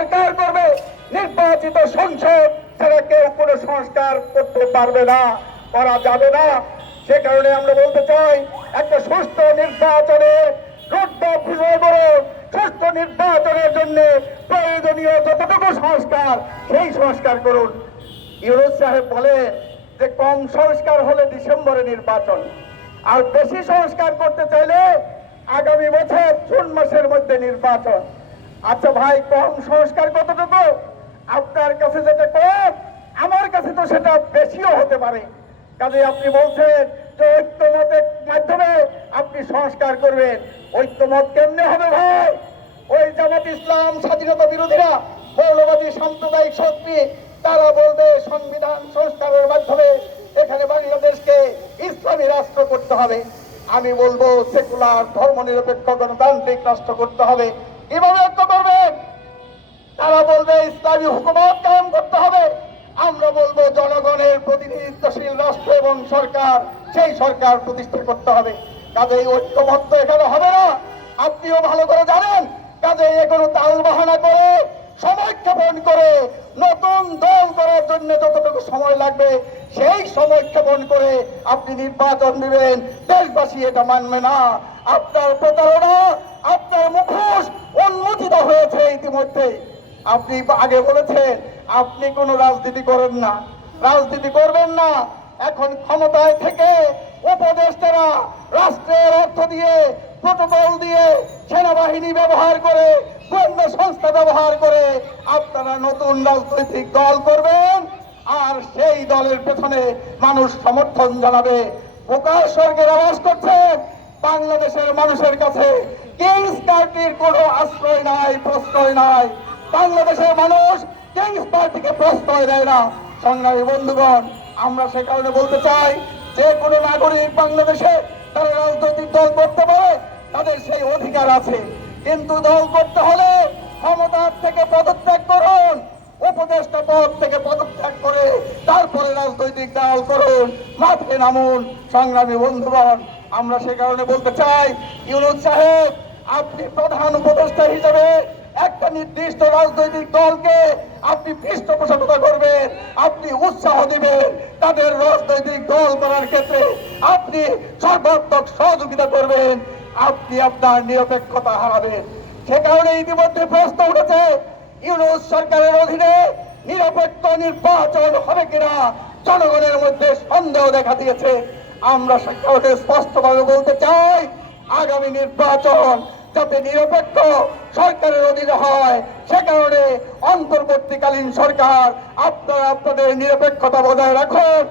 সরকার করবে, নির্বাচিত সংসদ ছাড়া কেউ কোনো সংস্কার করতে পারবে না, করা যাবে না। সে কারণে আমরা বলতে চাই, একটা সুস্থ নির্বাচনের রোডম্যাপ ঘোষণা করুন। সুস্থ নির্বাচনের জন্য প্রয়োজনীয় যতটুকু সংস্কার, সেই সংস্কার করুন। ইউনূস সাহেব বলে যে কম সংস্কার হলে ডিসেম্বরে নির্বাচন, আর বেশি সংস্কার করতে চাইলে আগামী বছর জুন মাসের মধ্যে নির্বাচন। আচ্ছা ভাই, কম সংস্কার কতটুকু? আপনার কাছে যেটা কম, আমার কাছে তো সেটা বেশিও হতে পারে। কাজে আপনি বলছেন যে ঐক্যমতের মাধ্যমে আপনি সংস্কার করবেন। ঐক্যমত কেমনে হবে ভাই? ওই জামাত ইসলাম, স্বাধীনতা বিরোধীরা, মৌলবাদী সাম্প্রদায়িক শক্তি, তারা বলবে সংবিধান সংস্কারের মাধ্যমে এখানে বাংলাদেশকে ইসলামী রাষ্ট্র করতে হবে। আমি বলবো সেকুলার ধর্মনিরপেক্ষ গণতান্ত্রিক রাষ্ট্র করতে হবে। কিভাবে ঐক্য করবেন? তারা বলবে ইসলামী হুকুমত কায়েম করতে হবে। আমরা বলবো জনগণের প্রতিনিধিত্বশীল রাষ্ট্র এবং সরকার, সেই সরকার প্রতিষ্ঠা করতে হবে। কাজে ঐক্যমত তো এখানে হবে না, আপনিও ভালো করে জানেন। কাজে এগুলো তাল বাহানা করে, সময়ক্ষেপণ করে, নতুন দল করার জন্য যতটুকু সময় লাগবে সেই সময়ক্ষেপণ করে আপনি নির্বাচন দিবেন। দেশবাসী এটা মানবে না। আপনার প্রতারণা, আপনার মুখোশ উন্মোচিত হয়েছে ইতিমধ্যে। আপনি আগে বলেছেন আপনি কোনো রাজনীতি করেন না, রাজনীতি করবেন না। এখন ক্ষমতায় থেকে উপদেষ্টারা রাষ্ট্রের অর্থ দিয়ে, প্রোটোকল দিয়ে, সেনাবাহিনী ব্যবহার করে, গোয়েন্দা সংস্থা ব্যবহার করে আপনারা নতুন রাজনৈতিক দল করবেন, আর সেই দলের পেছনে মানুষ সমর্থন জানাবে। প্রকাশ স্বর্গের আওয়াজ করছেন। বাংলাদেশের মানুষের কাছে কিংস পার্টির কোনো আশ্রয় নাই, প্রশ্রয় নাই। বাংলাদেশের মানুষ কিংস পার্টিকে প্রশ্রয় দেয় না। সংগ্রামী বন্ধুগণ, আমরা সে কারণে বলতে চাই, যে কোনো নাগরিক বাংলাদেশে তারা রাজনৈতিক দল করতে পারে, তাদের সেই অধিকার আছে। কিন্তু দল করতে হলে ক্ষমতার থেকে পদত্যাগ করুন, উপদেষ্টা পদ থেকে পদত্যাগ করে তারপরে রাজনৈতিক দল করুন, মাঠে নামুন। সংগ্রামী বন্ধুগণ, আমরা সে কারণে বলতে চাই, ইউনূস সাহেব, আপনি প্রধান উপদেষ্টা হিসেবে একটা নির্দিষ্ট রাজনৈতিক দলকে আপনি পৃষ্ঠপোষকতা করবেন, আপনি উৎসাহ দিবেন, তাদের রাজনৈতিক দল করার ক্ষেত্রে আপনি সর্বাত্মক সহযোগিতা করবেন। আপনি আপনার নিরপেক্ষতা হারাবেন। সে কারণে ইতিমধ্যে প্রশ্ন উঠেছে, ইউনূস সরকারের অধীনে নিরপেক্ষ নির্বাচন হবে কিনা। জনগণের মধ্যে সন্দেহ দেখা দিয়েছে। আমরা সে কারণে স্পষ্টভাবে বলতে চাই, আগামী নির্বাচন যাতে নিরপেক্ষ সরকারের অধীনে হয়, সে কারণে অন্তর্বর্তীকালীন সরকার আপনারা আপনাদের নিরপেক্ষতা বজায় রাখুন।